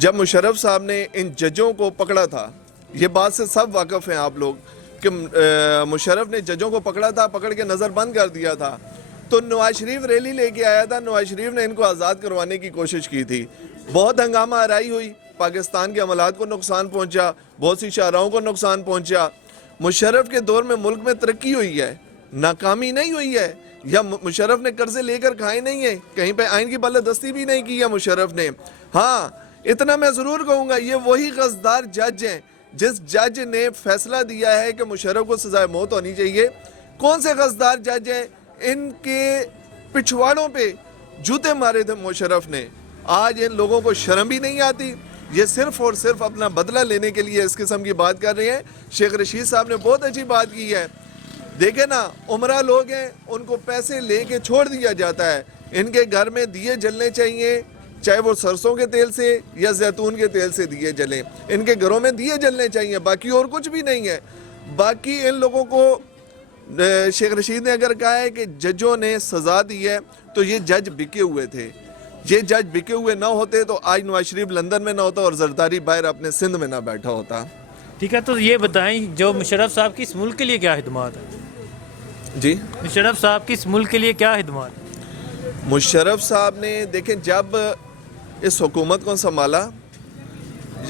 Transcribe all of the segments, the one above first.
جب مشرف صاحب نے ان ججوں کو پکڑا تھا، یہ بات سے سب واقف ہیں آپ لوگ کہ مشرف نے ججوں کو پکڑا تھا، پکڑ کے نظر بند کر دیا تھا، تو نواز شریف ریلی لے کے آیا تھا، نواز شریف نے ان کو آزاد کروانے کی کوشش کی تھی، بہت ہنگامہ آرائی ہوئی، پاکستان کے عملات کو نقصان پہنچا، بہت سی شاہراہوں کو نقصان پہنچا۔ مشرف کے دور میں ملک میں ترقی ہوئی ہے، ناکامی نہیں ہوئی ہے، یا مشرف نے قرضے لے کر کھائے نہیں ہیں، کہیں پہ آئین کی بالادستی بھی نہیں کی ہے مشرف نے۔ ہاں اتنا میں ضرور کہوں گا، یہ وہی غصدار جج ہیں جس جج نے فیصلہ دیا ہے کہ مشرف کو سزائے موت ہونی چاہیے۔ کون سے غصدار جج ہیں؟ ان کے پچھواڑوں پہ جوتے مارے تھے مشرف نے۔ آج ان لوگوں کو شرم بھی نہیں آتی، یہ صرف اور صرف اپنا بدلہ لینے کے لیے اس قسم کی بات کر رہے ہیں۔ شیخ رشید صاحب نے بہت اچھی بات کی ہے، دیکھیں نا، عمرہ لوگ ہیں، ان کو پیسے لے کے چھوڑ دیا جاتا ہے، ان کے گھر میں دیے جلنے چاہیے، چاہے وہ سرسوں کے تیل سے یا زیتون کے تیل سے دیے جلیں، ان کے گھروں میں دیے جلنے چاہیے، باقی اور کچھ بھی نہیں ہے۔ باقی ان لوگوں کو شیخ رشید نے اگر کہا ہے کہ ججوں نے سزا دی ہے تو یہ جج بکے ہوئے تھے، یہ جج بکے ہوئے نہ ہوتے تو آج نواز شریف لندن میں نہ ہوتا اور زرداری باہر اپنے سندھ میں نہ بیٹھا ہوتا۔ ٹھیک ہے، تو یہ بتائیں جو مشرف صاحب کی اس ملک کے لیے کیا خدمات ہے؟ جی مشرف صاحب کی اس ملک کے لیے کیا خدمات ہے؟ مشرف صاحب نے دیکھیں جب اس حکومت کو سنبھالا،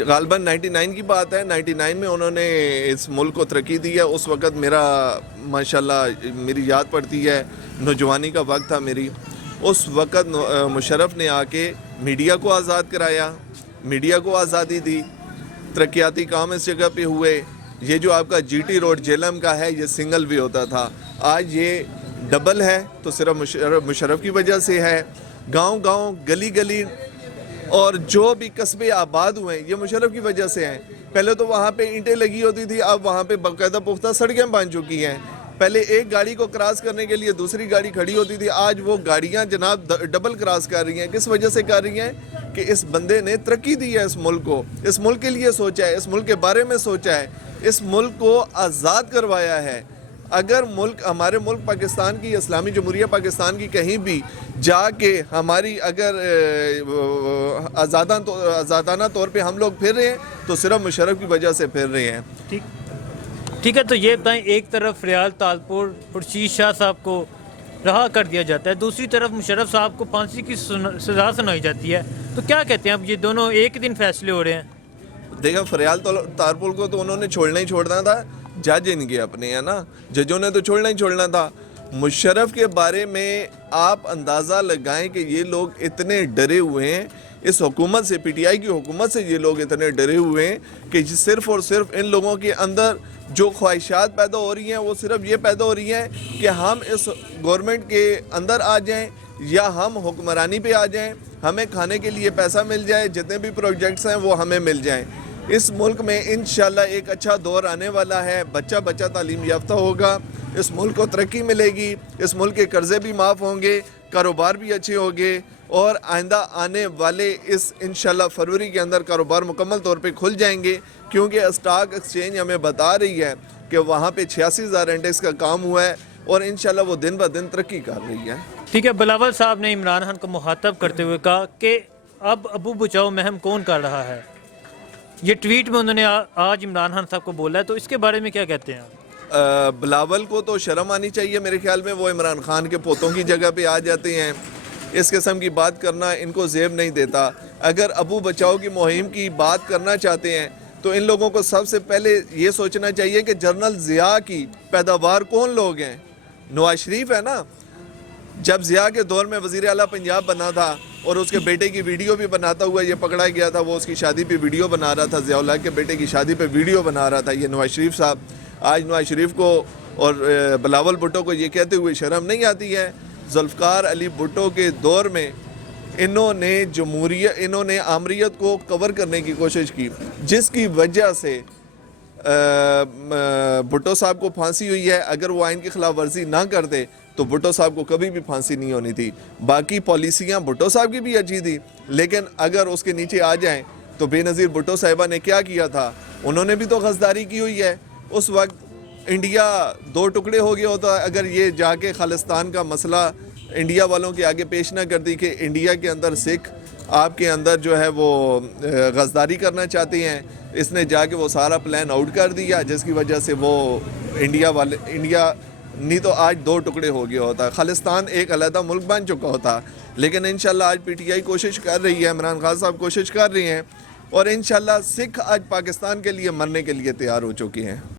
غالباً 99 کی بات ہے، 99 میں انہوں نے اس ملک کو ترقی دی ہے۔ اس وقت میرا ماشاءاللہ میری یاد پڑتی ہے، نوجوانی کا وقت تھا میری، اس وقت مشرف نے آ کے میڈیا کو آزاد کرایا، میڈیا کو آزادی دی، ترقیاتی کام اس جگہ پہ ہوئے۔ یہ جو آپ کا جی ٹی روڈ جیلم کا ہے، یہ سنگل بھی ہوتا تھا، آج یہ ڈبل ہے تو صرف مشرف کی وجہ سے ہے۔ گاؤں گاؤں، گلی گلی اور جو بھی قصبے آباد ہوئے ہیں یہ مشرف کی وجہ سے ہیں۔ پہلے تو وہاں پہ اینٹیں لگی ہوتی تھی، اب وہاں پہ باقاعدہ پختہ سڑکیں بن چکی ہیں۔ پہلے ایک گاڑی کو کراس کرنے کے لیے دوسری گاڑی کھڑی ہوتی تھی، آج وہ گاڑیاں جناب ڈبل کراس کر رہی ہیں۔ کس وجہ سے کر رہی ہیں؟ کہ اس بندے نے ترقی دی ہے اس ملک کو، اس ملک کے لیے سوچا ہے، اس ملک کے بارے میں سوچا ہے، اس ملک کو آزاد کروایا ہے۔ اگر ملک، ہمارے ملک پاکستان کی، اسلامی جمہوریہ پاکستان کی کہیں بھی جا کے ہماری اگر آزادانہ طور پہ ہم لوگ پھر رہے ہیں تو صرف مشرف کی وجہ سے پھر رہے ہیں۔ ٹھیک ہے، تو یہ بتائیں، ایک طرف ریال تالپور خورشید شاہ صاحب کو رہا کر دیا جاتا ہے، دوسری طرف مشرف صاحب کو پھانسی کی سزا سنائی جاتی ہے، تو کیا کہتے ہیں اب یہ دونوں ایک دن فیصلے ہو رہے ہیں؟ دیکھا، فریال تالپور کو تو انہوں نے چھوڑنا ہی چھوڑنا تھا، جج ان کے اپنے ہیں نا، ججوں نے تو چھوڑنا ہی چھوڑنا تھا۔ مشرف کے بارے میں آپ اندازہ لگائیں کہ یہ لوگ اتنے ڈرے ہوئے ہیں اس حکومت سے، پی ٹی آئی کی حکومت سے، یہ لوگ اتنے ڈرے ہوئے ہیں کہ صرف اور صرف ان لوگوں کے اندر جو خواہشات پیدا ہو رہی ہیں وہ صرف یہ پیدا ہو رہی ہیں کہ ہم اس گورنمنٹ کے اندر آ جائیں یا ہم حکمرانی پہ آ جائیں، ہمیں کھانے کے لیے پیسہ مل جائے، جتنے بھی پروجیکٹس ہیں وہ ہمیں مل جائیں۔ اس ملک میں انشاءاللہ ایک اچھا دور آنے والا ہے، بچہ بچہ تعلیم یافتہ ہوگا، اس ملک کو ترقی ملے گی، اس ملک کے قرضے بھی معاف ہوں گے، کاروبار بھی اچھے ہوں گے، اور آئندہ آنے والے اس انشاءاللہ فروری کے اندر کاروبار مکمل طور پہ کھل جائیں گے، کیونکہ اسٹاک ایکسچینج ہمیں بتا رہی ہے کہ وہاں پہ 86,000 انڈیکس کا کام ہوا ہے اور انشاءاللہ وہ دن بہ دن ترقی کر رہی ہے۔ ٹھیک ہے، بلاول صاحب نے عمران خان کو مخاطب کرتے ہوئے کہا کہ اب ابو بچاؤ مہم کون کر رہا ہے، یہ ٹویٹ میں انہوں نے آج عمران خان صاحب کو بولا ہے، تو اس کے بارے میں کیا کہتے ہیں آپ؟ بلاول کو تو شرم آنی چاہیے میرے خیال میں، وہ عمران خان کے پوتوں کی جگہ پہ آ جاتے ہیں، اس قسم کی بات کرنا ان کو زیب نہیں دیتا۔ اگر ابو بچاؤ کی مہم کی بات کرنا چاہتے ہیں تو ان لوگوں کو سب سے پہلے یہ سوچنا چاہیے کہ جنرل ضیاء کی پیداوار کون لوگ ہیں؟ نواز شریف ہے نا۔ جب ضیاء کے دور میں وزیر اعلیٰ پنجاب بنا تھا اور اس کے بیٹے کی ویڈیو بھی بناتا ہوا یہ پکڑا گیا تھا، وہ اس کی شادی پہ ویڈیو بنا رہا تھا، ضیاء اللہ کے بیٹے کی شادی پہ ویڈیو بنا رہا تھا یہ نواز شریف صاحب۔ آج نواز شریف کو اور بلاول بھٹو کو یہ کہتے ہوئے شرم نہیں آتی ہے؟ ذوالفقار علی بھٹو کے دور میں انہوں نے آمریت کو کور کرنے کی کوشش کی، جس کی وجہ سے بھٹو صاحب کو پھانسی ہوئی ہے۔ اگر وہ آئین کی خلاف ورزی نہ کرتے تو بھٹو صاحب کو کبھی بھی پھانسی نہیں ہونی تھی۔ باقی پالیسیاں بھٹو صاحب کی بھی اچھی تھی، لیکن اگر اس کے نیچے آ جائیں تو بے نظیر بھٹو صاحبہ نے کیا کیا تھا؟ انہوں نے بھی تو غصداری کی ہوئی ہے۔ اس وقت انڈیا 2 ٹکڑے ہو گیا ہوتا اگر یہ جا کے خالستان کا مسئلہ انڈیا والوں کے آگے پیش نہ کرتی کہ انڈیا کے اندر سکھ آپ کے اندر جو ہے وہ غزداری کرنا چاہتے ہیں. اس نے جا کے وہ سارا پلان آؤٹ کر دیا, جس کی وجہ سے وہ انڈیا نہیں تو آج 2 ٹکڑے ہو گیا ہوتا, خالصتان ایک علیحدہ ملک بن چکا ہوتا. لیکن انشاءاللہ آج پی ٹی آئی کوشش کر رہی ہے, عمران خان صاحب کوشش کر رہی ہیں, اور انشاءاللہ سکھ آج پاکستان کے لیے مرنے کے لیے تیار ہو چکے ہیں.